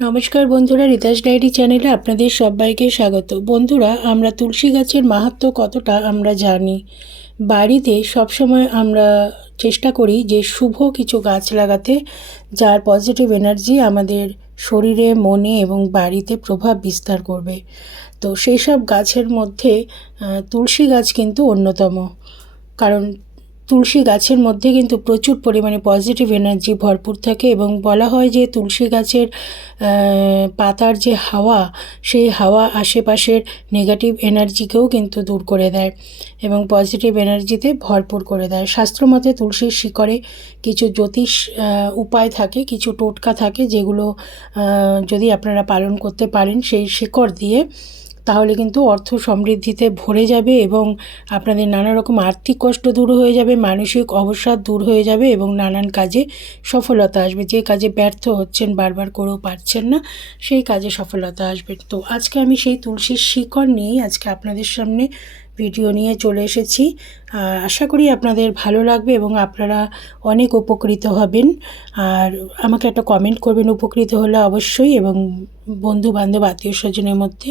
নমস্কার বন্ধুরা রিতাস ডায়েরি চ্যানেলে আপনাদের সবাইকে স্বাগত। বন্ধুরা, আমরা তুলসী গাছের মাহাত্ম্য কতটা আমরা জানি। বাড়িতে সবসময় আমরা চেষ্টা করি যে শুভ কিছু গাছ লাগাতে, যার পজিটিভ এনার্জি আমাদের শরীরে, মনে এবং বাড়িতে প্রভাব বিস্তার করবে। তো সেই সব গাছের মধ্যে তুলসী গাছ কিন্তু অন্যতম। কারণ তুলসী গাছের মধ্যে কিন্তু প্রচুর পরিমাণে পজিটিভ এনার্জি ভরপুর থাকে এবং বলা হয় যে তুলসী গাছের পাতার যে হাওয়া, সেই হাওয়া আশেপাশের নেগেটিভ এনার্জিকেও কিন্তু দূর করে দেয় এবং পজিটিভ এনার্জিতে ভরপুর করে দেয়। শাস্ত্রমতে তুলসীর শিকড়ে কিছু জ্যোতিষ উপায় থাকে, কিছু টোটকা থাকে যেগুলো যদি আপনারা পালন করতে পারেন সেই শিকড় দিয়ে তাহলে কিন্তু অর্থ সমৃদ্ধিতে ভরে যাবে এবং আপনাদের নানা রকম আর্থিক কষ্ট দূর হয়ে যাবে, মানসিক অবসাদ দূর হয়ে যাবে এবং নানান কাজে সফলতা আসবে। যে কাজে ব্যর্থ হচ্ছেন, বারবার করেও পারছেন না, সেই কাজে সফলতা আসবে। তো আজকে আমি সেই তুলসীর শিকড় নিয়েই আজকে আপনাদের সামনে ভিডিও নিয়ে চলে এসেছি। আর আশা করি আপনাদের ভালো লাগবে এবং আপনারা অনেক উপকৃত হবেন। আর আমাকে একটা কমেন্ট করবেন উপকৃত হলে অবশ্যই এবং বন্ধু বান্ধব আত্মীয় স্বজনের মধ্যে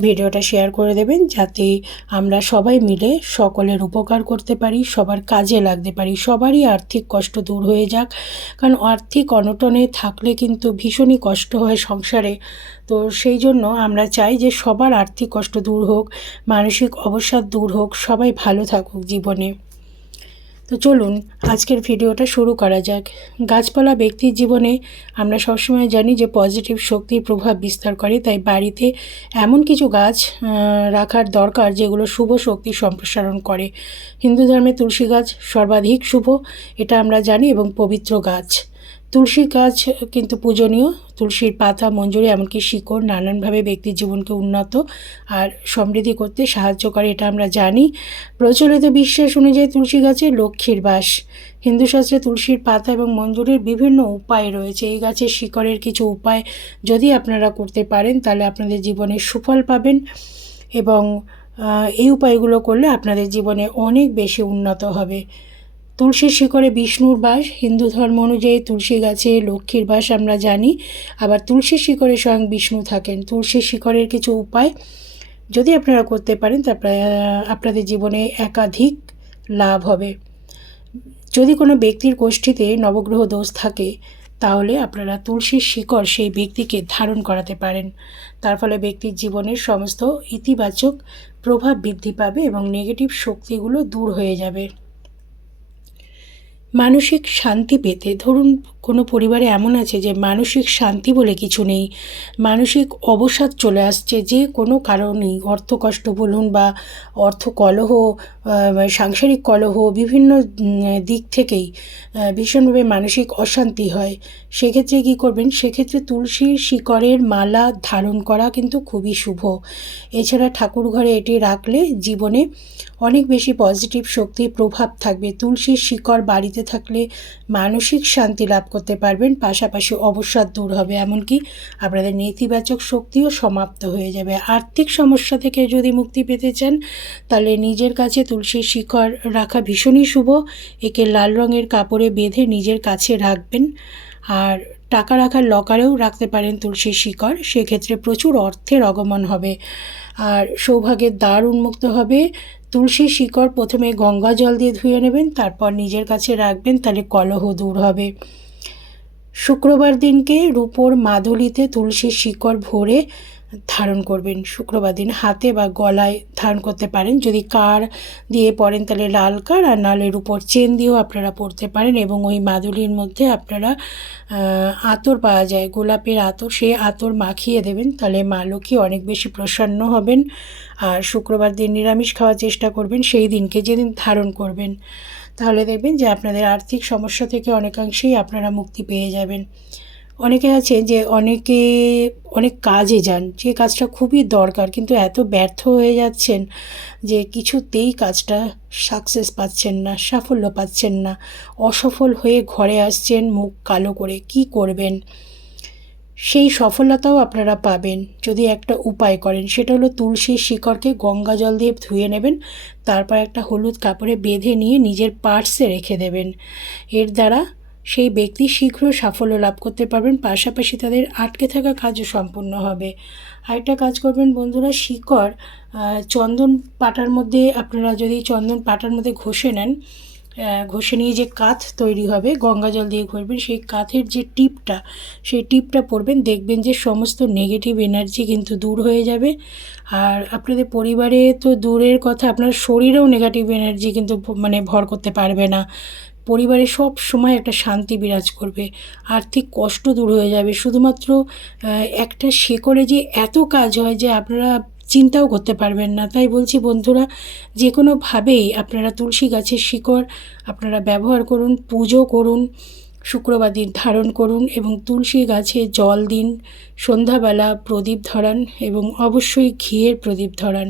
ভিডিওটা শেয়ার করে দেবেন যাতে আমরা সবাই মিলে সকলের উপকার করতে পারি, সবার কাজে লাগতে পারি, সবারই আর্থিক কষ্ট দূর হয়ে যাক। কারণ আর্থিক অনটনে থাকলে কিন্তু ভীষণই কষ্ট হয় সংসারে। তো সেই জন্য আমরা চাই যে সবার আর্থিক কষ্ট দূর হোক, মানসিক অবসাদ দূর হোক, সবাই ভালো থাকুক জীবনে। তো চলুন, আজকের ভিডিওটা শুরু করা যাক। গাছপালা ব্যক্তির জীবনে আমরা সবসময় জানি যে পজিটিভ শক্তির প্রভাব বিস্তার করে, তাই বাড়িতে এমন কিছু গাছ রাখার দরকার যেগুলো শুভ শক্তি সম্প্রসারণ করে। হিন্দু ধর্মে তুলসী গাছ সর্বাধিক শুভ, এটা আমরা জানি, এবং পবিত্র গাছ। তুলসী গাছ কিন্তু পূজনীয়, তুলসীর পাতা, মঞ্জুরি, এমনকি শিকড় নানানভাবে ব্যক্তির জীবনকে উন্নত আর সমৃদ্ধি করতে সাহায্য করে, এটা আমরা জানি। প্রচলিত বিশ্বাস অনুযায়ী তুলসী গাছে লক্ষ্মীর বাস। হিন্দু শাস্ত্রে তুলসীর পাতা এবং মঞ্জুরির বিভিন্ন উপায় রয়েছে। এই গাছের শিকড়ের কিছু উপায় যদি আপনারা করতে পারেন, তাহলে আপনাদের জীবনে সুফল পাবেন এবং এই উপায়গুলো করলে আপনাদের জীবনে অনেক বেশি উন্নত হবে। তুলসীর শিকড়ে বিষ্ণুর বাস, হিন্দু ধর্ম অনুযায়ী তুলসী গাছে লক্ষ্মীর বাস আমরা জানি। আবার তুলসীর শিকড়ে স্বয়ং বিষ্ণু থাকেন। তুলসীর শিকড়ের কিছু উপায় যদি আপনারা করতে পারেন তারপরে আপনাদের জীবনে একাধিক লাভ হবে। যদি কোনো ব্যক্তির গোষ্ঠীতে নবগ্রহ দোষ থাকে, তাহলে আপনারা তুলসীর শিকড় সেই ব্যক্তিকে ধারণ করাতে পারেন। তার ফলে ব্যক্তির জীবনের সমস্ত ইতিবাচক প্রভাব বৃদ্ধি পাবে এবং নেগেটিভ শক্তিগুলো দূর হয়ে যাবে। মানসিক শান্তি পেতে। ধরুন, কোনো পরিবারে এমন আছে যে মানসিক শান্তি বলে কিছু নেই, মানসিক অবসাদ চলে আসছে যে কোনো কারণেই। অর্থ কষ্ট বলুন বা অর্থ কলহ সাংসারিক কলহ বিভিন্ন দিক থেকেই ভীষণভাবে মানসিক অশান্তি হয়। সেক্ষেত্রে কী করবেন? সেক্ষেত্রে তুলসীর শিকড়ের মালা ধারণ করা কিন্তু খুবই শুভ। এছাড়া ঠাকুর ঘরে এটি রাখলে জীবনে অনেক বেশি পজিটিভ শক্তির প্রভাব থাকবে। তুলসীর শিকড় বাড়িতে থাকলে মানসিক শান্তি লাভ করতে পারবেন, পাশাপাশি অবসাদ দূর হবে। এমনকি আপনাদের নেতিবাচক শক্তিও সমাপ্ত হয়ে যাবে। আর্থিক সমস্যা থেকে যদি মুক্তি পেতে চান, তাহলে নিজের কাছে তুলসীর শিকড় রাখা ভীষণই শুভ। একে লাল রঙের কাপড়ে বেঁধে নিজের কাছে রাখবেন। আর টাকা রাখার লকারেও রাখতে পারেন তুলসীর শিকড় সেক্ষেত্রে প্রচুর অর্থের আগমন হবে। আর সৌভাগ্যের দ্বার উন্মুক্ত হবে। তুলসীর শিকড় প্রথমে গঙ্গা জল দিয়ে ধুয়ে নেবেন, তারপর নিজের কাছে রাখবেন, তাহলে কলহ দূর হবে। শুক্রবার দিনকে রূপোর মাদুলিতে তুলসীর শিকড় ভরে ধারণ করবেন। শুক্রবার দিন হাতে বা গলায় ধারণ করতে পারেন। যদি কার দিয়ে পরেন তাহলে লাল কার, আর নাহলে উপর চেন দিয়েও আপনারা পরতে পারেন এবং ওই মাদুলির মধ্যে আপনারা আতর পাওয়া যায়। গোলাপের আতর, সে আতর মাখিয়ে দেবেন তাহলে মা লক্ষ্মী অনেক বেশি প্রসন্ন হবেন। আর শুক্রবার দিন নিরামিষ খাওয়ার চেষ্টা করবেন, সেই দিনকে যেদিন ধারণ করবেন। তাহলে দেখবেন যে আপনাদের আর্থিক সমস্যা থেকে অনেকাংশেই আপনারা মুক্তি পেয়ে যাবেন। অনেকে আছে যে অনেকে, অনেক কাজে যান, যে কাজটা খুবই দরকার, কিন্তু এত ব্যর্থ হয়ে যাচ্ছেন যে কিছুতেই কাজটা সাকসেস পাচ্ছেন না, সাফল্য পাচ্ছেন না, অসফল হয়ে ঘরে আসছেন মুখ কালো করে, কি করবেন? সেই সফলতাও আপনারা পাবেন যদি একটা উপায় করেন, সেটা হলো তুলসীর শিকড়কে গঙ্গা জল দিয়ে ধুয়ে নেবেন, তারপর একটা হলুদ কাপড়ে বেঁধে নিয়ে নিজের পার্সে রেখে দেবেন। এর দ্বারা সেই ব্যক্তি শীঘ্র সাফল্য লাভ করতে পারবেন, পাশাপাশি তাদের আটকে থাকা কাজও সম্পূর্ণ হবে। আরেকটা কাজ করবেন বন্ধুরা, শিকড় চন্দন পাটার মধ্যে আপনারা যদি চন্দন পাটার মধ্যে ঘষে নেন ঘষে নিয়ে যে কাঁথ তৈরি হবে, গঙ্গা জল দিয়ে ঘষবেন, সেই কাঁথের যে টিপটা, সেই টিপটা পরবেন, দেখবেন যে সমস্ত নেগেটিভ এনার্জি কিন্তু দূর হয়ে যাবে। আর আপনাদের পরিবারে তো দূরের কথা, আপনার শরীরেও নেগেটিভ এনার্জি কিন্তু মানে ভর করতে পারবে না। পরিবারে সব সময় একটা শান্তি বিরাজ করবে। আর্থিক কষ্ট দূর হয়ে যাবে। শুধুমাত্র একটা শেকড়ে যে এত কাজ হয় যে আপনারা চিন্তাও করতে পারবেন না। তাই বলছি বন্ধুরা যে কোনোভাবেই আপনারা তুলসী গাছের শিকড় আপনারা ব্যবহার করুন, পুজো করুন, শুক্রবার দিন ধারণ করুন এবং তুলসী গাছে জল দিন, সন্ধ্যাবেলা প্রদীপ ধরান এবং অবশ্যই ঘিয়ের প্রদীপ ধরান।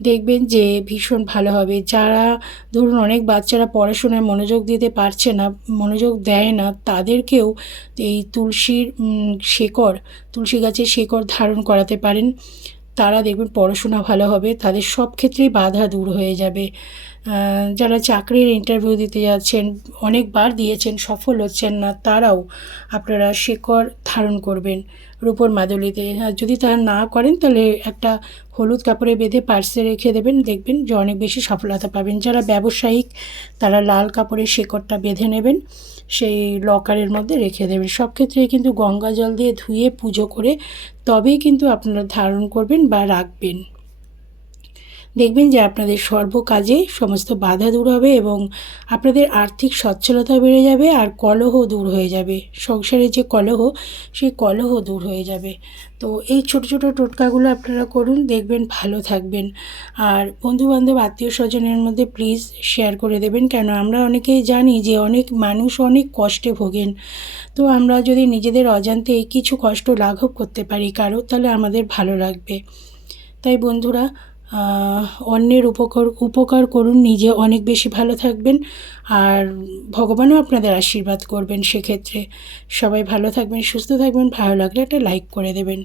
দেখবেন যে ভীষণ ভালো হবে। যারা ধরুন অনেক বাচ্চারা পড়াশোনায় মনোযোগ দিতে পারছে না, মনোযোগ দেয় না, তাদেরকেও এই তুলসীর শেকড়, তুলসী গাছের শেকড় ধারণ করাতে পারেন। তারা দেখবেন পড়াশোনা ভালো হবে, তাদের সব ক্ষেত্রেই বাধা দূর হয়ে যাবে। যারা চাকরির ইন্টারভিউ দিতে যাচ্ছেন, অনেকবার দিয়েছেন, সফল হচ্ছেন না, তারাও আপনারা শেকড় ধারণ করবেন রূপোর মাদুলিতে। আর যদি তারা না করেন, তাহলে একটা হলুদ কাপড়ে বেঁধে পার্সে রেখে দেবেন, দেখবেন যে অনেক বেশি সফলতা পাবেন। যারা ব্যবসায়িক, তারা লাল কাপড়ের শেকড়টা বেঁধে নেবেন, সেই লকারের মধ্যে রেখে দেবেন। সব ক্ষেত্রে কিন্তু গঙ্গা জল দিয়ে ধুয়ে পুজো করে তবেই কিন্তু আপনারা ধারণ করবেন বা রাখবেন। দেখবেন যে আপনাদের সর্ব কাজে সমস্ত বাধা দূর হবে এবং আপনাদের আর্থিক সচ্ছলতা বেড়ে যাবে আর কলহ দূর হয়ে যাবে। সংসারে যে কলহ, সেই কলহ দূর হয়ে যাবে। তো এই ছোট ছোট টোটকাগুলো আপনারা করুন, দেখবেন ভালো থাকবেন। আর বন্ধুবান্ধব আত্মীয় স্বজনের মধ্যে প্লিজ শেয়ার করে দেবেন, কেন আমরা অনেকেই জানি যে অনেক মানুষ অনেক কষ্টে ভোগেন। তো আমরা যদি নিজেদের অজান্তে কিছু কষ্ট লাঘব করতে পারি কারও তাহলে আমাদের ভালো লাগবে। তাই বন্ধুরা অন্যের উপকার উপকার করুন, নিজে অনেক বেশি ভালো থাকবেন। আর ভগবানও আপনাদের আশীর্বাদ করবেন সেক্ষেত্রে। সবাই ভালো থাকবেন, সুস্থ থাকবেন। ভালো লাগলে একটা লাইক করে দেবেন।